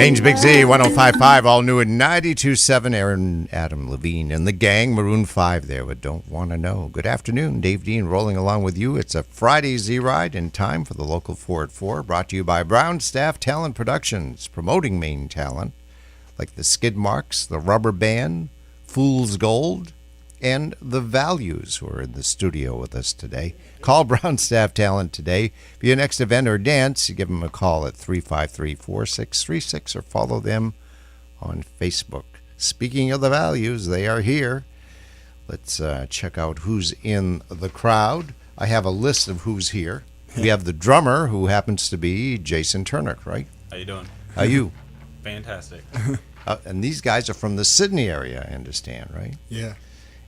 Change Big Z 105.5, all new at 92.7. Aaron, Adam Levine, and the gang, Maroon 5 there with Don't Wanna Know. Good afternoon, Dave Dean rolling along with you. It's a Friday Z-Ride in time for the local 4 at 4, brought to you by Brown Staff Talent Productions, promoting Maine talent like the Skid Marks, the Rubber Band, Fool's Gold, and the Values, who are in the studio with us today. Call Brown Staff Talent today. For your next event or dance, you give them a call at 353-4636 or follow them on Facebook. Speaking of the Values, they are here. Let's check out who's in the crowd. I have a list of who's here. We have the drummer, who happens to be Jason Turner, right? How you doing? How are you? Fantastic. And these guys are from the Sydney area, I understand, right? Yeah.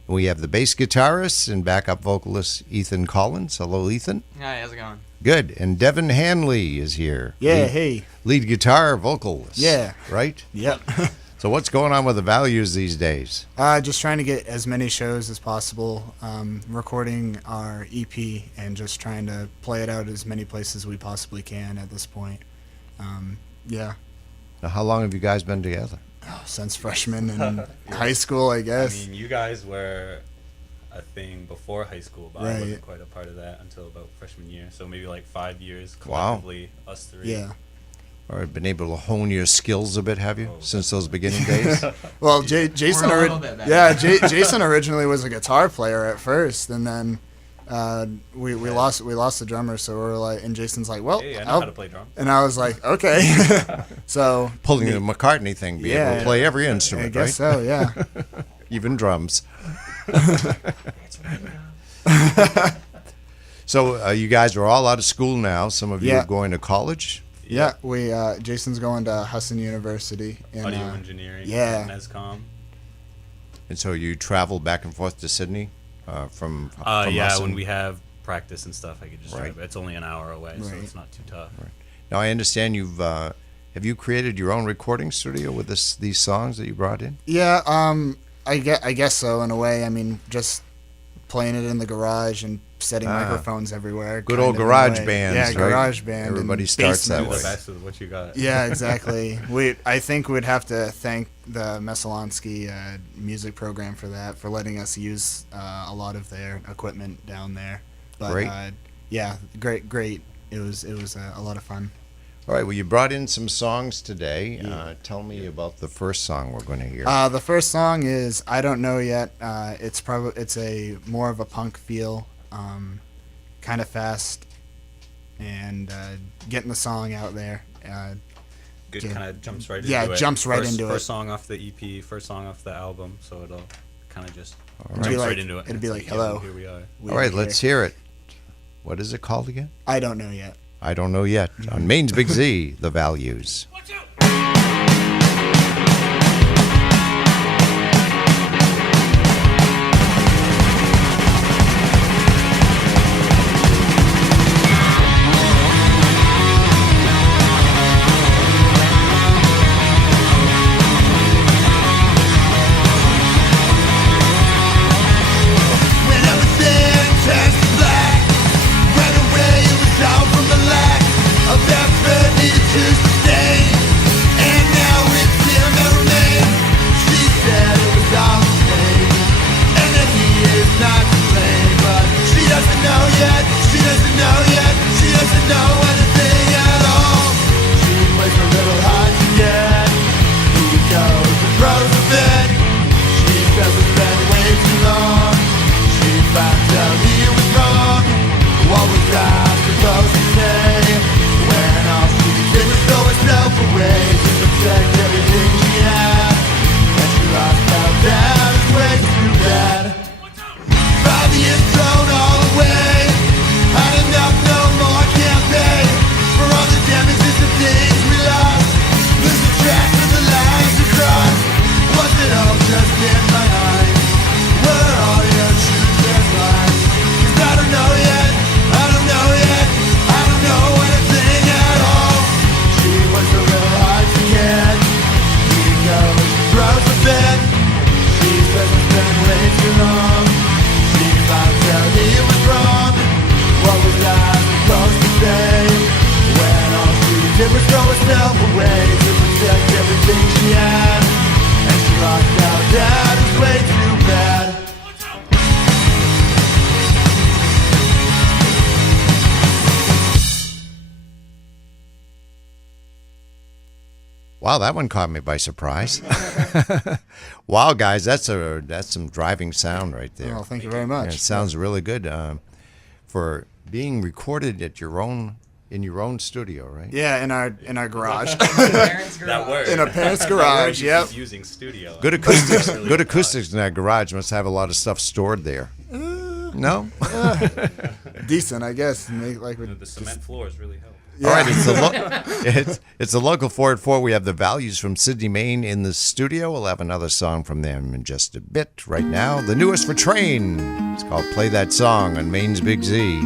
We have the bass guitarist and backup vocalist Ethan Collins. Hello, Ethan. Hi, how's it going? Good. And Devon Handley is here. Yeah, hey. Lead guitar vocalist. Yeah. Right? Yep. So what's going on with the Values these days? Just trying to get as many shows as possible, recording our EP, and just trying to play it out as many places as we possibly can at this point. Yeah. Now, how long have you guys been together? Since freshman in high school, I guess. I mean, you guys were a thing before high school, but I Right. wasn't quite a part of that until about freshman year. So maybe like 5 years collectively, us three. Yeah. All right, been able to hone your skills a bit, have you, since those beginning days? Well, Jason. We're a little bit better. Yeah, Jason originally was a guitar player at first, and then we lost the drummer. So we're like, and Jason's like, well, Hey, I know how to play drums. and I was like, okay. So Pulling the McCartney thing, be able to play every I instrument, guess right? so. Yeah. Even drums. So you guys are all out of school now. Some of you Yeah. are going to college. Yeah, we Jason's going to Husson University in Audio engineering. yeah. Mescom. And so you travel back and forth to Sydney from Yeah, Husson? when we have practice and stuff, I could just Right. drive. It's only an hour away, so Right. it's not too tough. Now I understand you've have you created your own recording studio with these songs that you brought in? Yeah, I guess so in a way. I mean, just playing it in the garage and setting microphones everywhere. Good kind old of in a garage way. bands, Yeah, right? garage band. and Everybody starts that Do way. the best with what you got. Yeah, exactly. I think we'd have to thank the Mesolonsky music program for that, for letting us use a lot of their equipment down there. But Great. yeah, great. It was a lot of fun. All right, well, you brought in some songs today. Tell me about the first song we're going to hear. The first song is I Don't Know Yet. It's a more of a punk feel, kind of fast, and getting the song out there. Good, Yeah. kind of jumps right Yeah, into it. jumps right into it. First song off the EP, first song off the album, so it'll kind of just All jumps Be like- right into it. it'd be It's like, yeah, hello. Here we are. All right, let's hear it. What is it called again? I Don't Know Yet. I don't know yet. On Maine's Big Z, The Values. When everything turns to black, run away, it was all from the lack of effort needed to sustain. Wow, that one caught me by surprise. Wow, guys, that's some driving sound right there. Well, thank you very much. Yeah, it sounds really good for being recorded at in your own studio, right? Yeah, in our garage. That word. In a parent's garage. Yep. Using studio. Good acoustics. Good acoustics in that garage must have a lot of stuff stored there. No. Decent, I guess. Make like The cement floors really help. Yeah. All right, it's the local 4 at 4. We have the Values from Sydney, Maine in the studio. We'll have another song from them in just a bit. Right now, the newest for Train. It's called Play That Song on Maine's Big Z.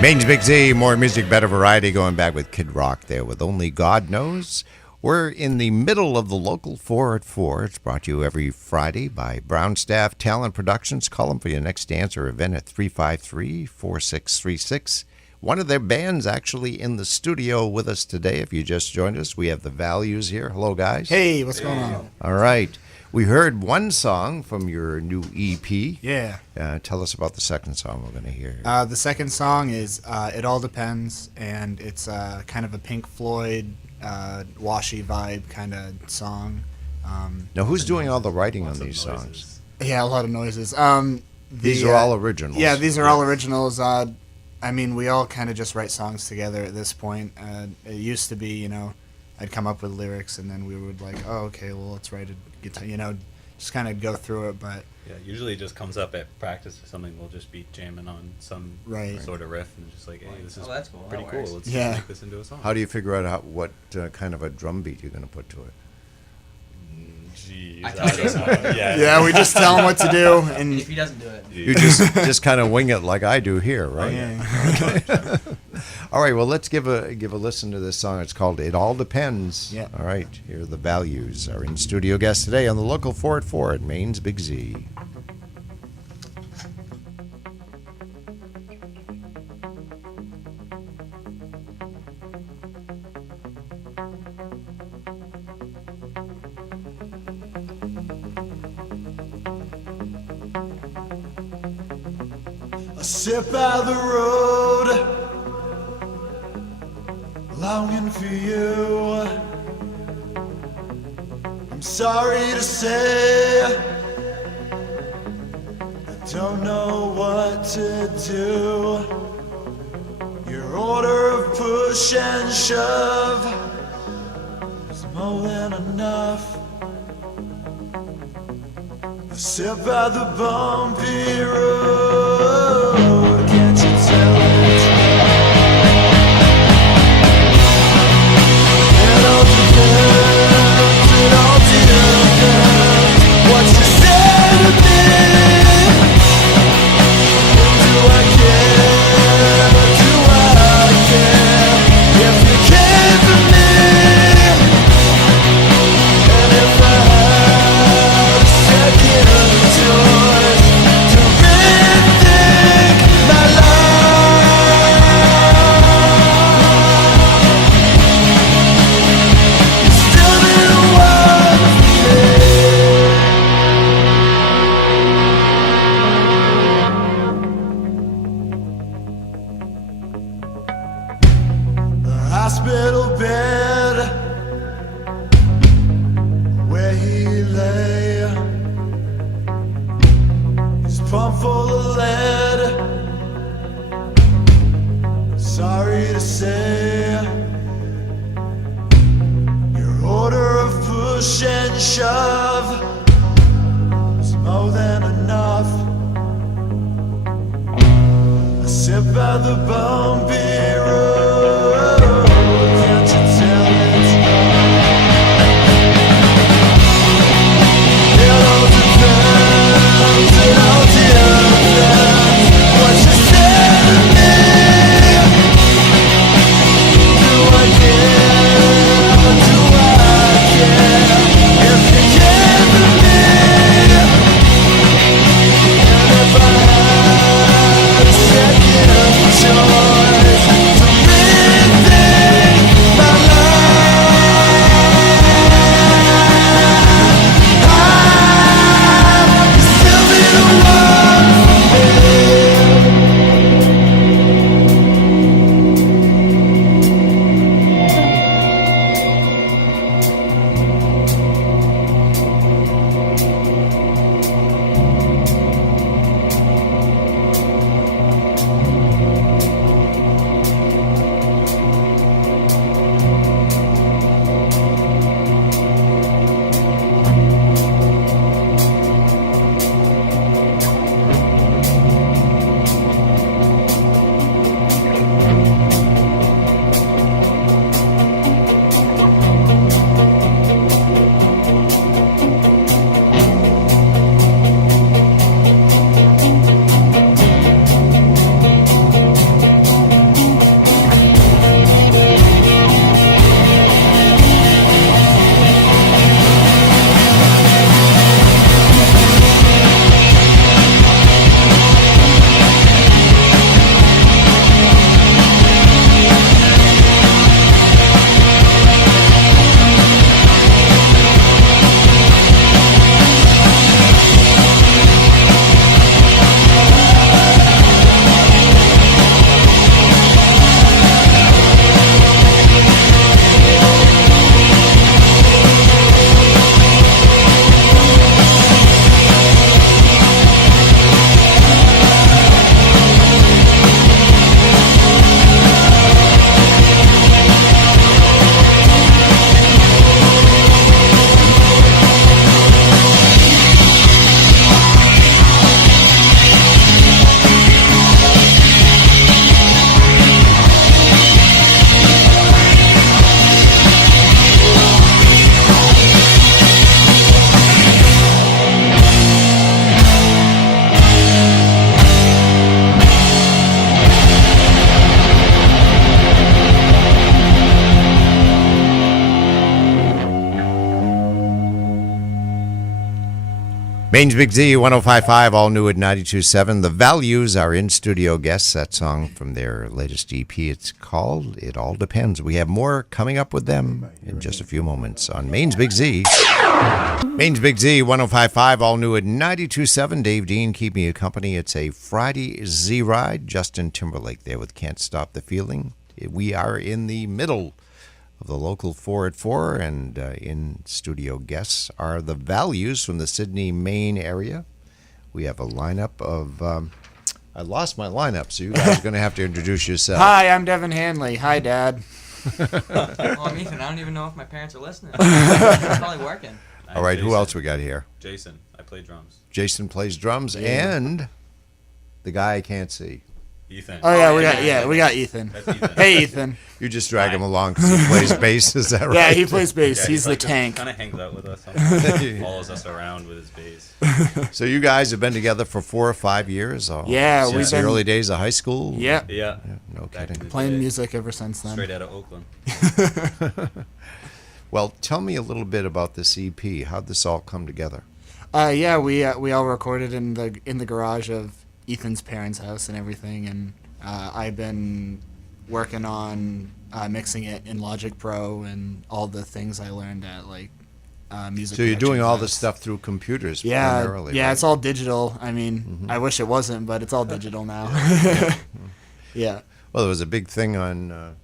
Maine's Big Z, more music, better variety, going back with Kid Rock there with Only God Knows. We're in the middle of the local 4 at 4. It's brought to you every Friday by Brown Staff Talent Productions. Call them for your next dance or event at 353-4636. One of their bands actually in the studio with us today. If you just joined us, we have the Values here. Hello, guys. Hey, what's going on? All right. We heard one song from your new EP. Yeah. Tell us about the second song we're going to hear. The second song is It All Depends, and it's kind of a Pink Floyd, washy vibe kind of song. Now, who's doing all the writing on Lots of these noises. songs? Yeah, a lot of noises. These are all originals. Yeah, these are all originals. I mean, we all kind of just write songs together at this point. It used to be, you know, I'd come up with lyrics and then we would like, oh, okay, well, let's write a guitar, you know, just kind of go through it. But Yeah, usually it just comes up at practice or something. We'll just be jamming on some Right. sort of riff and just like, hey, this is that's cool. pretty That cool. works. Let's Yeah. make this into a song. How do you figure out what kind of a drum beat you're going to put to it? Jeez, I I tell don't Jason. know. yeah, we just tell him what to do. And If he doesn't do it, You just kind of wing it like I do here, right? yeah. All right, well, let's give a listen to this song. It's called It All Depends. Yeah. All right, here are the Values. Our in-studio guest today on the local 4 at 4 at Maine's Big Z. I sit by the road, longing for you. I'm sorry to say, I don't know what to do. Your order of push and shove is more than enough. I sit by the bumpy road. Can't you tell it's it all depends, it all depends what you say to me. Do I care, do I care if you care for me? And if I had a second choice to rethink my life, you still didn't want me. The hospital bed where he lay, his palm full of lead. Sorry to say, your order of push and shove is more than enough. I sit by the bumpy road. Can't you tell it's it all depends, it all depends what you say to me. Do I care, do I care if you care for me? And if I had a second choice Maine's Big Z 105.5, all new at 92.7. The Values are in studio guests. That song from their latest EP. It's called It All Depends. We have more coming up with them in just a few moments on Maine's Big Z. Maine's Big Z 105.5, all new at 92.7. Dave Dean keeping you company. It's a Friday Z Ride. Justin Timberlake there with Can't Stop the Feeling. We are in the middle of the local 4 at 4, and in studio guests are the Values from the Sydney, Maine area. We have a lineup of I lost my lineup, so you guys are going to have to introduce yourself. Hi, I'm Devon Handley. Hi, Dad. Well, I'm Ethan. I don't even know if my parents are listening. They're probably working. All right, who else we got here? Jason. I play drums. Jason plays drums, and the guy I can't see. Ethan. Oh yeah, we got Ethan. That's Ethan. Hey, Ethan. You just drag him along because he plays bass, is that right? Yeah, he plays bass. Yeah, He's the like tank. Kind of hangs out with us. Sometimes. Follows us around with his bass. So you guys have been together for 4 or 5 years? Yeah, since we've the been early days of high school? Yeah, Yeah. No Back kidding. in the playing day. music ever since then. Straight out of Oakland. Well, tell me a little bit about this EP. How'd this all come together? Yeah, we all recorded in the garage of Ethan's parents' house and everything, and I've been working on mixing it in Logic Pro and all the things I learned at like music. So you're doing production all class. this stuff through computers Yeah, primarily, yeah, right? it's all digital. I mean, I wish it wasn't, but it's all digital now. Yeah. Well, there was a big thing on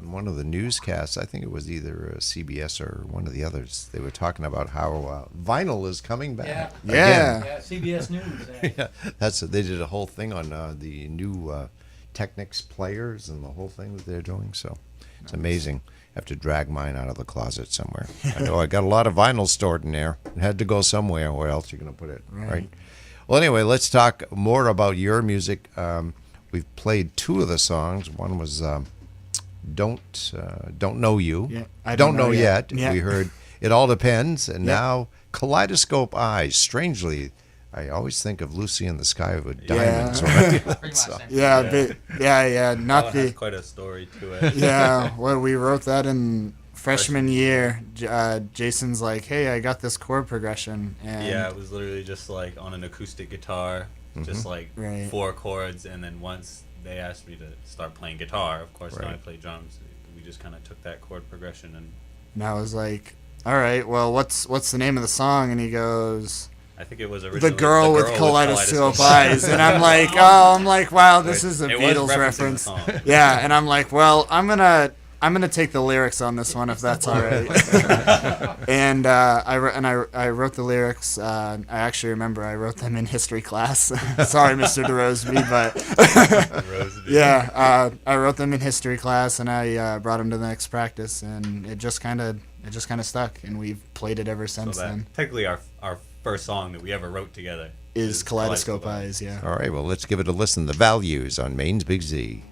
one of the newscasts. I think it was either CBS or one of the others. They were talking about how vinyl is coming back. Yeah. Yeah, CBS News. Yeah, they did a whole thing on the new Technics players and the whole thing that they're doing. So it's amazing. I have to drag mine out of the closet somewhere. I know I got a lot of vinyl stored in there. It had to go somewhere. Where else are you going to put it? Right. Well, anyway, let's talk more about your music. We've played 2 of the songs. One was Don't Know You. Yeah, I don't know yet. Yeah. We heard It All Depends, and now Kaleidoscope Eyes. Strangely, I always think of Lucy in the Sky with Diamonds. Right? Pretty much same. Yeah, That not one the has quite a story to it. yeah. Well, we wrote that in freshman year. Jason's like, "Hey, I got this chord progression," and Yeah, it was literally just like on an acoustic guitar, just like Right. 4 chords, and then once they asked me to start playing guitar, of course, now I Right. play drums. We just kind of took that chord progression and I was like, "All right, well, what's the name of the song?" And he goes, I think it was originally "The Girl with Kaleidoscope Eyes," and I'm like, wow, this is a It was Beatles referencing the reference. song. Yeah, and I'm like, well, I'm gonna take the lyrics on this one if that's all right. And I wrote the lyrics. I actually remember I wrote them in history class. Sorry, Mr. DeRoseby, but yeah, I wrote them in history class, and I brought them to the next practice, and it just kind of stuck, and we've played it ever So since that then. technically our first song that we ever wrote together Is Kaleidoscope Eyes, yeah. All right, well, let's give it a listen. The Values on Maine's Big Z.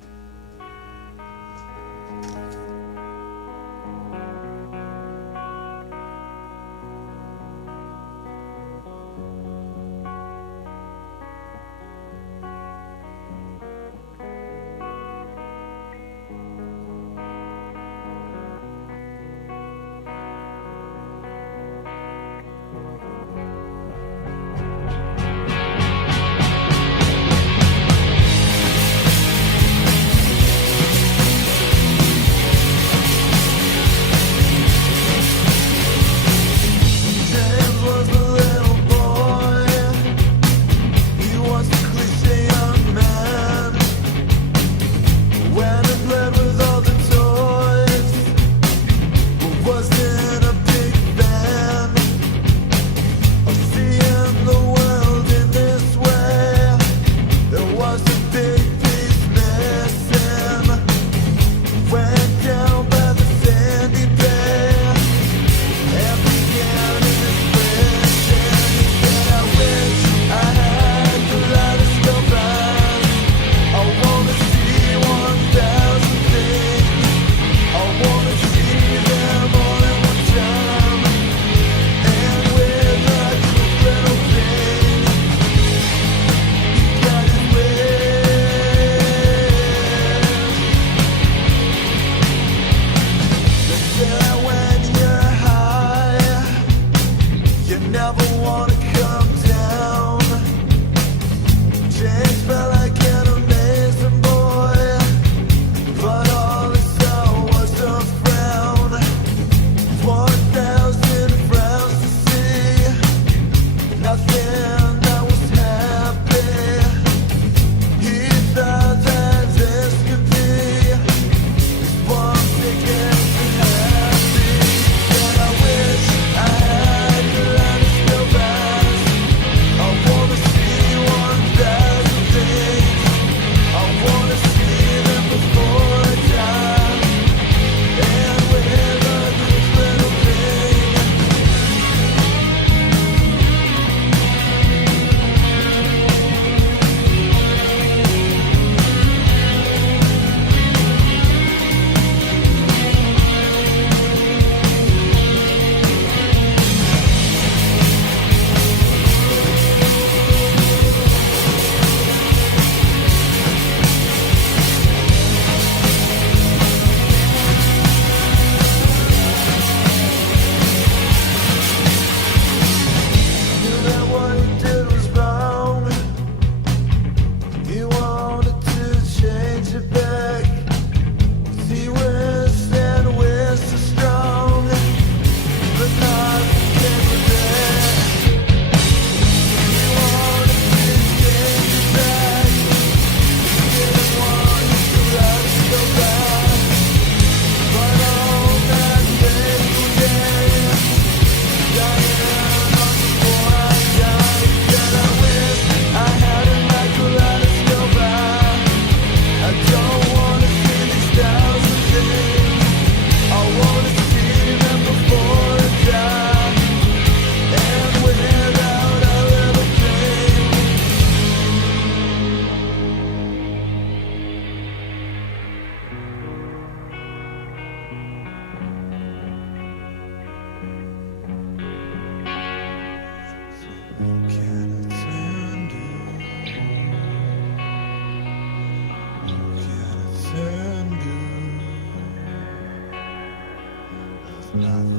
Thank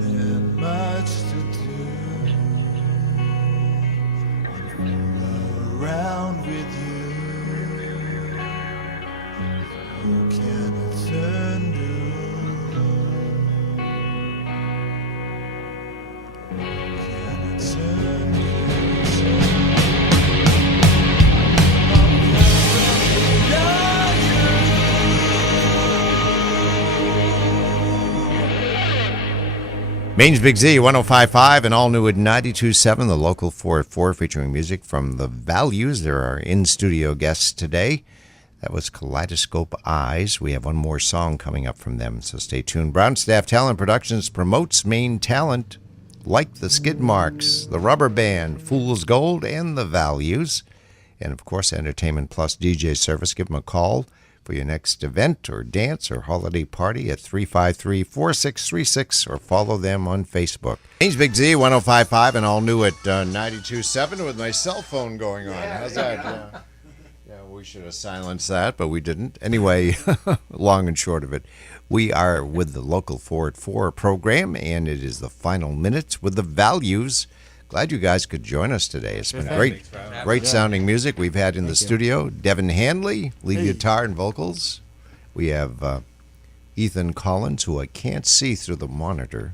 nothing much to do. Around with you, who can I turn to? Can I turn to? Maine's Big Z 105.5 and all new at 92.7, the local 4 at 4, featuring music from The Values. There are in-studio guests today. That was Kaleidoscope Eyes. We have one more song coming up from them, so stay tuned. Brown Staff Talent Productions promotes Maine talent like the Skid Marks, the Rubber Band, Fool's Gold, and The Values. And, of course, Entertainment Plus DJ service. Give them a call for your next event or dance or holiday party at 353-4636 or follow them on Facebook. Maine's Big Z 105.5 and all new at 92.7 with my cell phone going on. How's that? Yeah, we should have silenced that, but we didn't. Anyway, long and short of it, we are with the local 4 at 4 program, and it is the final minutes with The Values. Glad you guys could join us today. It's been great sounding music we've had in the studio. Devon Handley, lead guitar and vocals. We have Ethan Collins, who I can't see through the monitor.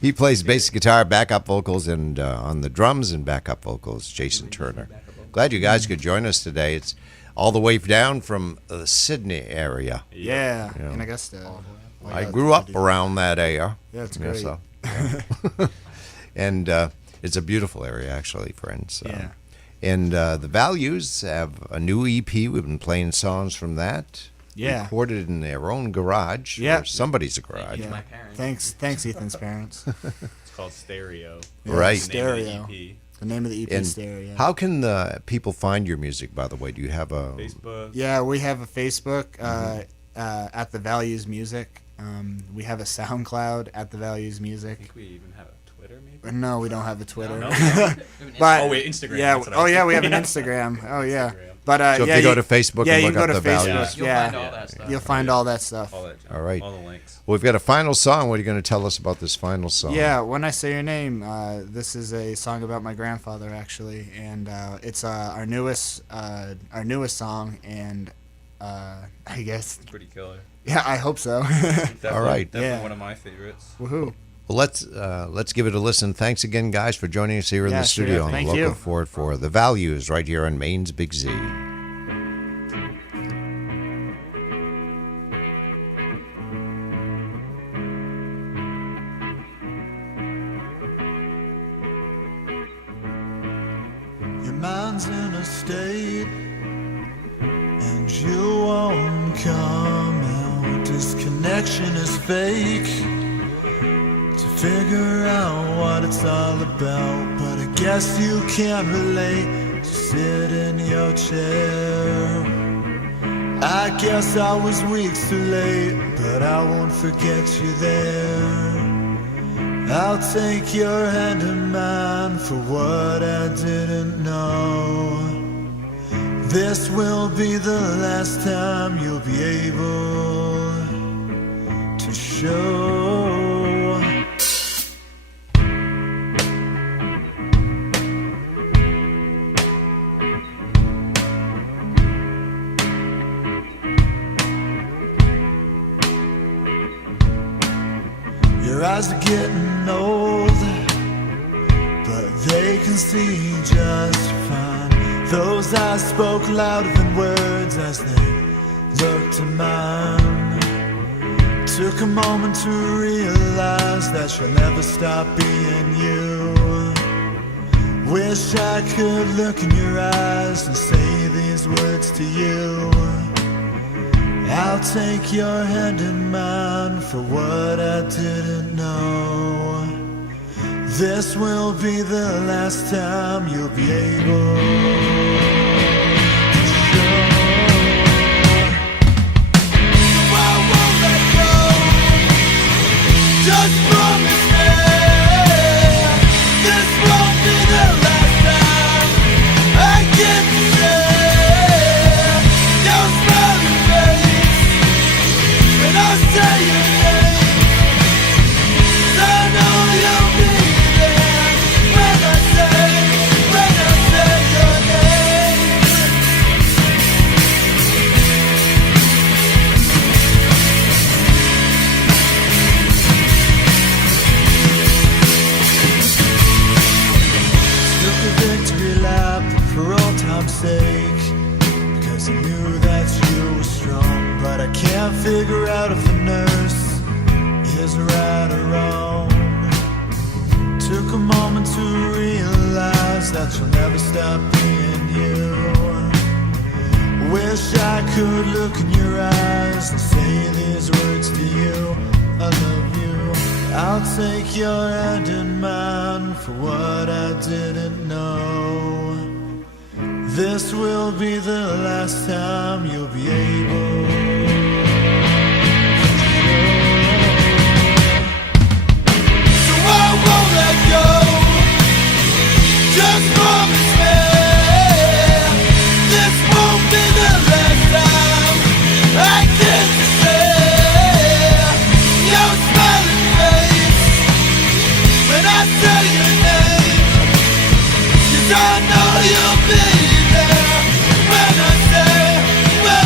He plays bass guitar, backup vocals, and on the drums and backup vocals, Jason Turner. Glad you guys could join us today. It's all the way down from the Sydney area. Yeah, Yeah. in Augusta. I grew up around that area. Yeah, it's great. So, and it's a beautiful area, actually, friends. Yeah. And The Values have a new EP. We've been playing songs from that. Yeah. Recorded in their own garage. Yeah. Or somebody's garage. Yeah. My parents. Thanks, Ethan's parents. It's called Stereo. Yeah, Right. The name of the Stereo. EP. The name of the EP And is Stereo. how can the people find your music, by the way? Do you have a... Facebook. Yeah, we have a Facebook at The Values Music. We have a SoundCloud at The Values I Music. think we even have a Twitter, maybe. No, we don't have a Twitter. No? But Oh, wait, Instagram. yeah, That's what I was we have an thinking. Instagram. Oh yeah. Instagram. But So if yeah, you go to Facebook yeah, and you look can up go The to Facebook. Values. You'll Yeah, find all that stuff. you'll find all that stuff. All that. All right. All the links. Well, we've got a final song. What are you going to tell us about this final song? Yeah, When I Say Your Name. This is a song about my grandfather, actually, and it's our newest song, and I guess Pretty killer. yeah, I hope so. Definitely, All right. Definitely Yeah. one of my favorites. Woohoo! Well, let's give it a listen. Thanks again, guys, for joining us here in Yeah, the sure. studio on the Thank local you. 4 at 4. The Values right here on Maine's Big Z. Your mind's in a state and you won't come out. Disconnection is fake to figure out what it's all about. But I guess you can't relate. Just sit in your chair. I guess I was weeks too late, but I won't forget you there. I'll take your hand in mine for what I didn't know. This will be the last time you'll be able to show. Your eyes are getting old, but they can see just fine. Those eyes spoke louder than words as they looked at mine. Took a moment to realize that you'll never stop being you. Wish I could look in your eyes and say these words to you. I'll take your hand in mine for what I didn't know. This will be the last time you'll be able to show. So I won't let go. Just promise me this won't be the last time I get to say your smiling face when I say your name. wrong. Took a moment to realize that you'll never stop being you. Wish I could look in your eyes and say these words to you. I love you. I'll take your hand in mine for what I didn't know. This will be the last time you'll be able. So I won't let go. Just promise me this won't be the last time I get to see your smiling face when I say your name. 'Cause I know you'll be there when I say your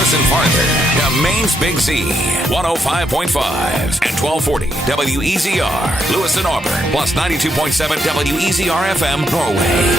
Listen farther to Maine's Big Z, 105.5 and 1240 WEZR, Lewis and Auburn, plus 92.7 WEZR FM, Norway.